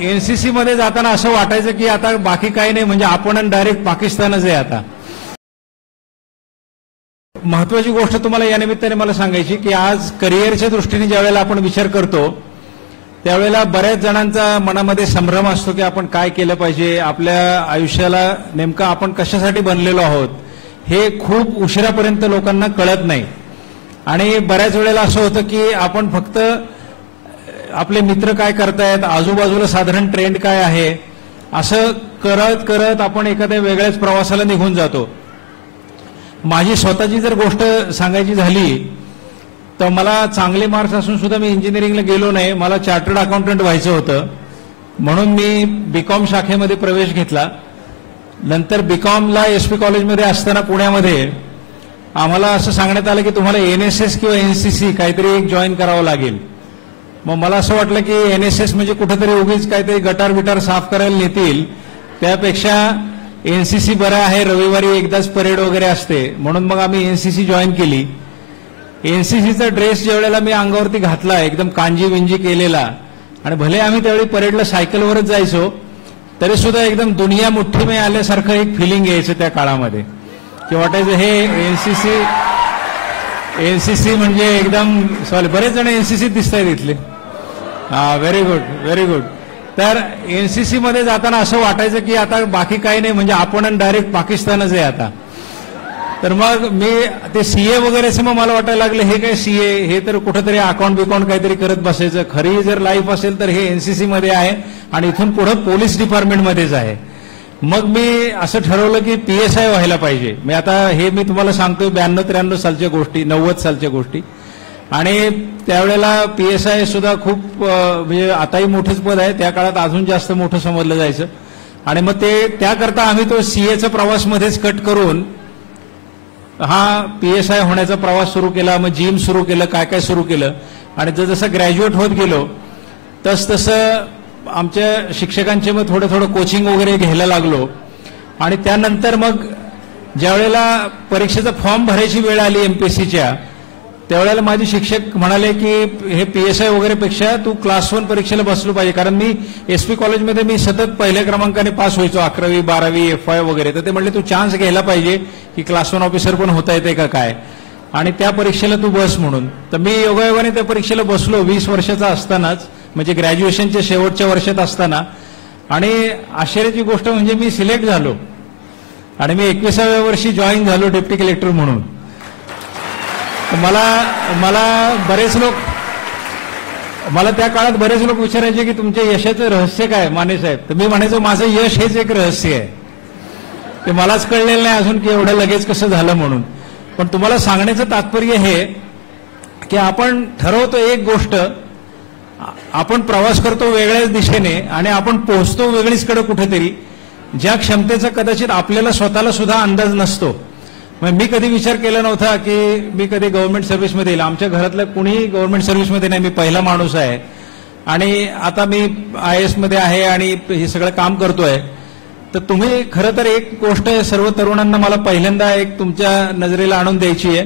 NCC मध्ये जाताना असं वाटायचं की आता बाकी काही नाही, म्हणजे आपण डायरेक्ट पाकिस्तानच आहे. आता महत्वाची गोष्ट तुम्हाला या निमित्ताने मला सांगायची की आज करिअरच्या दृष्टीने ज्यावेळेला आपण विचार करतो त्यावेळेला बऱ्याच जणांचा मनामध्ये संभ्रम असतो की आपण काय केलं पाहिजे, आपल्या आयुष्याला नेमकं आपण कशासाठी बनलेलो आहोत हे खूप उशिरापर्यंत लोकांना कळत नाही. आणि बऱ्याच वेळेला असं होतं की आपण फक्त आपले मित्र काय करतायत, आजूबाजूला साधारण ट्रेंड काय आहे, असं करत करत आपण एखाद्या वेगळ्याच प्रवासाला निघून जातो. माझी स्वतःची जर गोष्ट सांगायची झाली तर मला चांगले मार्क्स असून सुद्धा मी इंजिनिअरिंगला गेलो नाही. मला चार्टर्ड अकाउंटंट व्हायचं होतं म्हणून मी बीकॉम शाखेमध्ये प्रवेश घेतला. नंतर बीकॉमला एसपी कॉलेजमध्ये असताना पुण्यामध्ये आम्हाला असं सांगण्यात आलं की तुम्हाला एनएसएस किंवा एनसीसी काहीतरी एक जॉईन करावं लागेल. मग मला असं वाटलं की एनएसएस म्हणजे कुठेतरी उगीच काहीतरी गटार बिटार साफ करायला नेतील, त्यापेक्षा एनसीसी बरं आहे, रविवारी एकदाच परेड वगैरे असते, म्हणून मग आम्ही एनसीसी जॉईन केली. एनसीसीचा ड्रेस ज्या वेळेला मी अंगावरती घातला एकदम कांजी विंजी केलेला, आणि भले आम्ही त्यावेळी परेडला सायकलवरच जायचो तरी सुद्धा एकदम दुनिया मुठ्ठी में आल्यासारखं एक फिलिंग यायचं त्या काळामध्ये की वाटायचं हे एनसीसी म्हणजे एकदम सॉरी बरेच जण एनसीसी दिसत आहेत इथले. Very good very good. तर एनसीसी मध्ये जाताना असं वाटायचं की आता बाकी काही नाही, म्हणजे आपण डायरेक्ट पाकिस्तानच आहे आता. तर मग मी ते सीए वगैरेच मग मला वाटायला लागलं हे काय सीए, हे तर कुठेतरी अकाउंट बिकाउंट काहीतरी करत बसायचं. खरी जर लाईफ असेल तर हे एनसीसी मध्ये आहे आणि इथून पुढे पोलीस डिपार्टमेंटमध्येच आहे. मग मी असं ठरवलं की पीएसआय व्हायला पाहिजे. मी आता हे मी तुम्हाला सांगतोय 92-93 सालच्या गोष्टी, 90 सालच्या गोष्टी. आणि त्यावेळेला पीएसआय सुद्धा खूप म्हणजे आताही मोठंच पद आहे, त्या काळात अजून जास्त मोठं समजलं जायचं. आणि मग ते त्याकरता आम्ही तो सीएचा प्रवास मध्येच कट करून हा पीएसआय होण्याचा प्रवास सुरू केला. मग जिम सुरू केलं, काय काय सुरू केलं. आणि जसं ग्रॅज्युएट होत गेलो तसं आमच्या शिक्षकांचे मग थोडं थोडं कोचिंग वगैरे घ्यायला लागलो. आणि त्यानंतर मग ज्यावेळेला परीक्षेचा फॉर्म भरायची वेळ आली एमपीएससीच्या, त्यावेळेला माझे शिक्षक म्हणाले की हे पीएसआय वगैरेपेक्षा तू क्लास 1 परीक्षेला बसलो पाहिजे. कारण मी एसपी कॉलेजमध्ये मी सतत पहिल्या क्रमांकाने पास व्हायचो, 11वी 12वी एफवाय वगैरे. तर ते म्हणले तू चान्स घ्यायला पाहिजे की क्लास 1 ऑफिसर पण होता येते का काय, आणि त्या परीक्षेला तू बस म्हणून. तर मी योगायोगाने त्या परीक्षेला बसलो 20 वर्षाचा असतानाच, म्हणजे ग्रॅज्युएशनच्या शेवटच्या वर्षात असताना. आणि आश्चर्याची गोष्ट म्हणजे मी सिलेक्ट झालो आणि मी 21व्या वर्षी जॉईन झालो डेप्टी कलेक्टर म्हणून. मला त्या काळात बरेच लोक विचारायचे की तुमच्या यशाचं रहस्य काय माने साहेब. तर मी म्हणायचो माझं यश हेच एक रहस्य आहे, ते मलाच कळलेलं नाही अजून की एवढं लगेच कसं झालं म्हणून. पण तुम्हाला सांगण्याचं तात्पर्य हे की आपण ठरवतो एक गोष्ट, आपण प्रवास करतो वेगळ्याच दिशेने आणि आपण पोहोचतो वेगळीचकडे कुठेतरी, ज्या क्षमतेचा कदाचित आपल्याला स्वतःला सुद्धा अंदाज नसतो. मी कधी विचार केला नव्हता की मी कधी गव्हर्नमेंट सर्व्हिसमध्ये येईल. आमच्या घरातलं कुणीही गव्हर्नमेंट सर्व्हिसमध्ये नाही, मी पहिला माणूस आहे. आणि आता मी IAS मध्ये आहे आणि हे सगळं काम करतोय. तर तुम्ही खरं तर एक गोष्ट सर्व तरुणांना मला पहिल्यांदा एक तुमच्या नजरेला आणून द्यायची आहे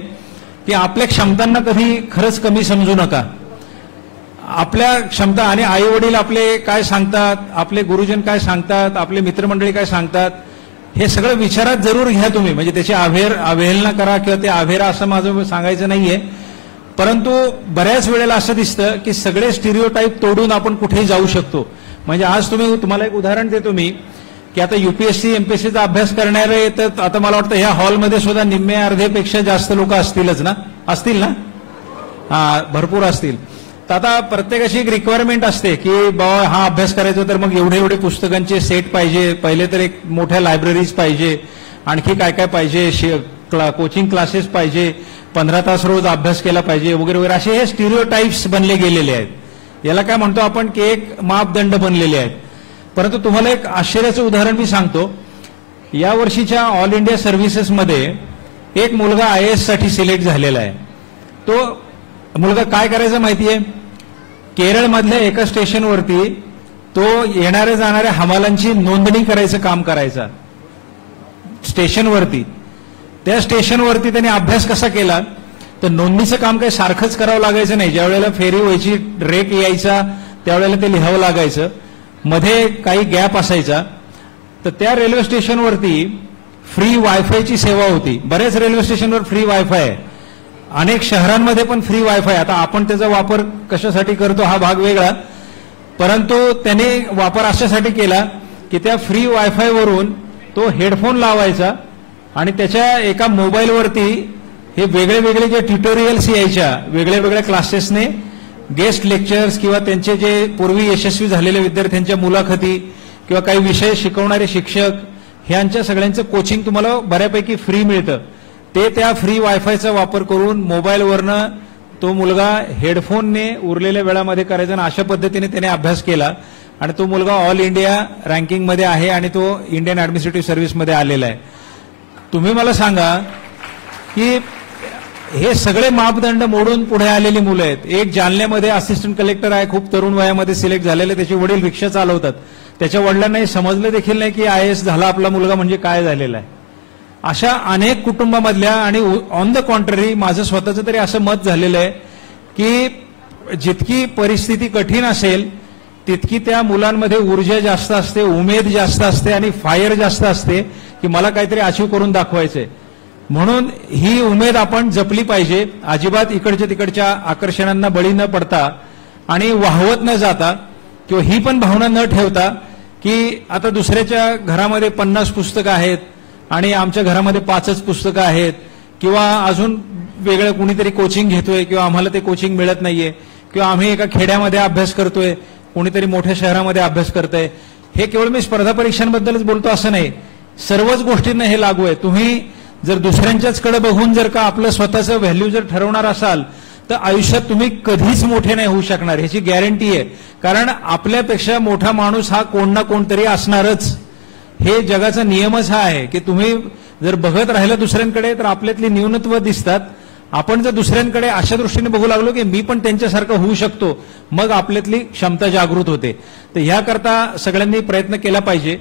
की आपल्या क्षमतांना कधी खरंच कमी समजू नका. आपल्या क्षमता आणि आई वडील आपले काय सांगतात, आपले गुरुजन काय सांगतात, आपले मित्रमंडळी काय सांगतात, हे सगळं विचारात जरूर घ्या तुम्ही. म्हणजे त्याची अवहेलना करा किंवा ते अवेरा असं माझं सांगायचं नाहीये. परंतु बऱ्याच वेळेला असं दिसतं की सगळे स्टिरिओटाईप तोडून आपण कुठेही जाऊ शकतो. म्हणजे आज तुम्हाला एक उदाहरण देतो मी की आता UPSC MPSCचा अभ्यास करणारे तर आता मला वाटतं ह्या हॉलमध्ये सुद्धा निम्मे अर्धेपेक्षा जास्त लोक असतीलच ना, असतील ना, भरपूर असतील. तर आता प्रत्येकाची एक रिक्वायरमेंट असते की बाबा हा अभ्यास करायचा तर मग एवढे पुस्तकांचे सेट पाहिजे, पहिले तर एक मोठ्या लायब्ररीज पाहिजे, आणखी काय काय पाहिजे, कोचिंग क्लासेस पाहिजे, 15 तास रोज अभ्यास केला पाहिजे वगैरे वगैरे, असे हे स्टिरिओटाईप्स बनले गेलेले आहेत. याला काय म्हणतो आपण की एक मापदंड बनलेले आहेत. परंतु तुम्हाला एक आश्चर्याचं उदाहरण मी सांगतो. या वर्षीच्या ऑल इंडिया सर्व्हिसेसमध्ये एक मुलगा IAS साठी सिलेक्ट झालेला आहे. तो मुलगा काय करायचं माहितीये, केरळमधल्या एका स्टेशनवरती तो येणाऱ्या जाणाऱ्या हमालांची नोंदणी करायचं काम करायचा स्टेशनवरती. त्या स्टेशनवरती त्याने अभ्यास कसा केला तर नोंदणीचं काम काही सारखंच करावं लागायचं नाही. ज्या वेळेला फेरी व्हायची, रेक यायचा, त्यावेळेला ते लिहावं लागायचं. मध्ये काही गॅप असायचा, तर त्या रेल्वे स्टेशनवरती फ्री वायफायची सेवा होती. बरेच रेल्वे स्टेशनवर फ्री वायफाय आहे, अनेक शहरांमध्ये पण फ्री वायफाय. आता आपण त्याचा वापर कशासाठी करतो हा भाग वेगळा, परंतु त्याने वापर अशासाठी केला की त्या फ्री वायफायवरून तो हेडफोन लावायचा आणि त्याच्या एका मोबाईलवरती हे वेगळे वेगळे जे ट्युटोरियल्स यायच्या, वेगळ्या वेगळ्या क्लासेसने गेस्ट लेक्चर्स किंवा त्यांचे जे पूर्वी यशस्वी झालेल्या विद्यार्थ्यांच्या मुलाखती किंवा काही विषय शिकवणारे शिक्षक ह्यांच्या सगळ्यांचं कोचिंग तुम्हाला बऱ्यापैकी फ्री मिळतं. ते त्या फ्री वायफायचा वापर करून मोबाईलवरनं तो मुलगा हेडफोनने उरलेल्या वेळामध्ये करायचा आणि अशा पद्धतीने त्याने अभ्यास केला आणि तो मुलगा ऑल इंडिया रँकिंगमध्ये आहे आणि तो इंडियन ऍडमिनिस्ट्रेटिव्ह सर्व्हिसमध्ये आलेला आहे. तुम्ही मला सांगा की हे सगळे मापदंड मोडून पुढे आलेली मुलं आहेत. एक जालन्यामध्ये असिस्टंट कलेक्टर आहे, खूप तरुण वयामध्ये सिलेक्ट झालेले, त्याचे वडील रिक्षा चालवतात. त्याच्या वडिलांनाही समजलं देखील नाही की IAS झाला आपला मुलगा म्हणजे काय झालेला आहे. अशा अनेक कुटुंबामधल्या आणि ऑन द कॉन्ट्ररी माझं स्वतःचं तरी असं मत झालेलं आहे की जितकी परिस्थिती कठीण असेल तितकी त्या मुलांमध्ये ऊर्जा जास्त असते, उमेद जास्त असते आणि फायर जास्त असते की मला काहीतरी अचीव करून दाखवायचंय. म्हणून ही उमेद आपण जपली पाहिजे, अजिबात इकडच्या तिकडच्या आकर्षणांना बळी न पडता आणि वाहवत न जाता किंवा ही पण भावना न ठेवता की आता दुसऱ्याच्या घरामध्ये 50 पुस्तकं आहेत आणि आमच्या घरामध्ये 5च पुस्तकं आहेत किंवा अजून वेगळं कुणीतरी कोचिंग घेतोय किंवा आम्हाला ते कोचिंग मिळत नाहीये किंवा आम्ही एका खेड्यामध्ये अभ्यास करतोय, कुणीतरी मोठ्या शहरामध्ये अभ्यास करतंय. हे केवळ मी स्पर्धा परीक्षांबद्दलच बोलतो असं नाही, सर्वच गोष्टींना हे लागू आहे. तुम्ही जर दुसऱ्यांच्याच कडे बघून जर का आपलं स्वतःचं व्हॅल्यू जर ठरवणार असाल तर आयुष्यात तुम्ही कधीच मोठे नाही होऊ शकणार, ह्याची गॅरंटी आहे. कारण आपल्यापेक्षा मोठा माणूस हा कोण ना कोणतरी असणारच. हे जगाचा नियमच हा आहे की तुम्ही जर बघत राहिलं दुसऱ्यांकडे तर आपल्यातली न्यूनत्व दिसतात. आपण जर दुसऱ्यांकडे अशा दृष्टीने बघू लागलो की मी पण त्यांच्यासारखं होऊ शकतो, मग आपल्यातली क्षमता जागृत होते. तर ह्याकरता सगळ्यांनी प्रयत्न केला पाहिजे.